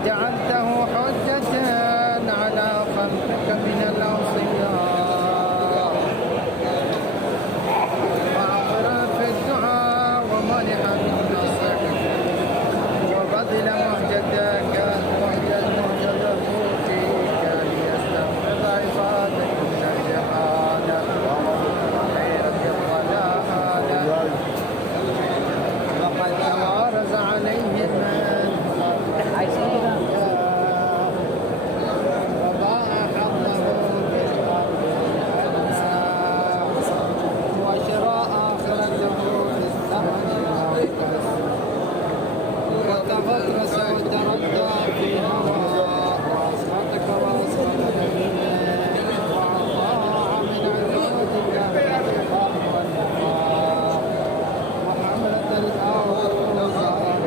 وجعلته حجة على خلقك من الأوصياء، وعبرا في الدعاء ومنح من نصرك، وبذل مهجتك مهجته فيك ليستنقذ عبادك من الجهالة وخيرة الضلالة، وقد توارز عليهم وتغطرس وتردى في هواء وأصواتك وأصوات الذين وأطاع من عبادك الإقام والنفاق وحملة الأرض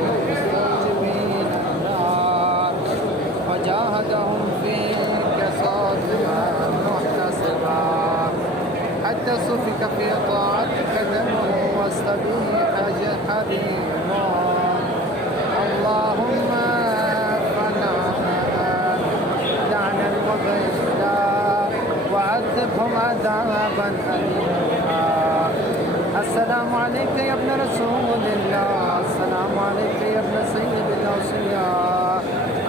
والمستوجبين النار، وجاهدهم فيك صادما محتسبا حتى سفك في طاعتك دمه واستبيح حريما. اللهم لعنا المبتلى وعذبهم عذابا أليما. السلام عليك يا ابن رسول الله، السلام عليك يا ابن سيد الأوصياء،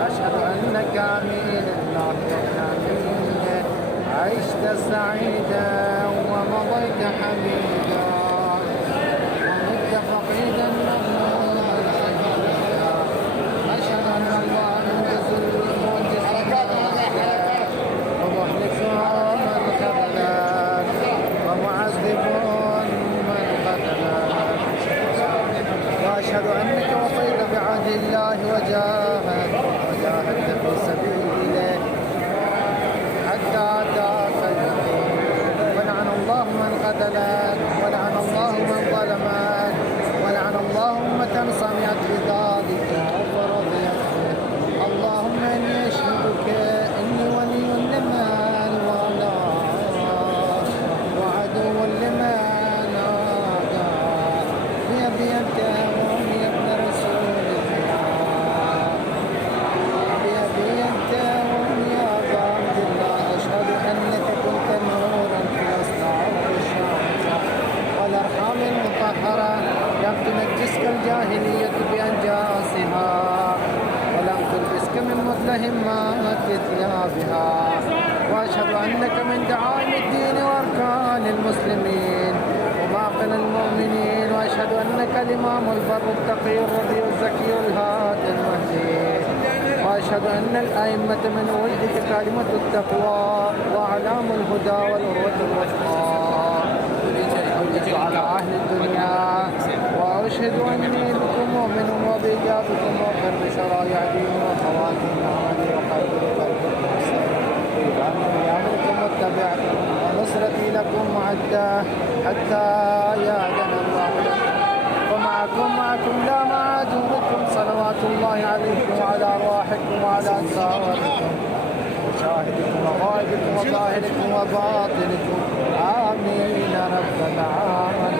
أشهد أنك أمين الله وأمين، عشت سعيدا ومضيت حميدا ومت فقيدا مغنونا شهيدا. أشهد أن الله منجز ومهلك من خذلك ومعذب من قتلك، وأشهد أنك وصيت بعهد الله وجاهدت في سبيله حتى أتاك اليقين. ولعن الله من قتلك، ولعن الله من ظلمك، ولعن الله أمة سمعت بذلك ورضيت به. اللهم إني أشهدك إني ولي لمن والاه وعدو لمن عاداه، بيدي أنت وأمي ابن رسول الله، بيدي أنت وأمي أبا عبد الله. أشهد أنك كنت نورا في أصناع الشمس والأرحام المطهرة، لم تنجسك الجاهلية بأنجاسها ولم تلبسك من متلهمات ثيابها. وأشهد أنك من دعائم الدين وأركان المسلمين ومعقل المؤمنين. وأشهد أنك الإمام البر التقي الرضي الزكي الهادي المهدي. وأشهد أن الأئمة من ولدك كلمة التقوى وأعلام الهدى والعروة الوثقى على أهل الدنيا. وأشهد أني بكم مؤمن وبإجابكم مؤمن بشرائع دين وخواتم عملي وقلب بأمركم واتبع ونصرتي لكم معدة حتى يأذن الله لكم. ومعكم لا مع عدوكم، صلوات الله عليكم وعلى أرواحكم وعلى أنصاركم وشاهدكم وغائبكم وظاهركم وباطنكم، آمين رب العالمين.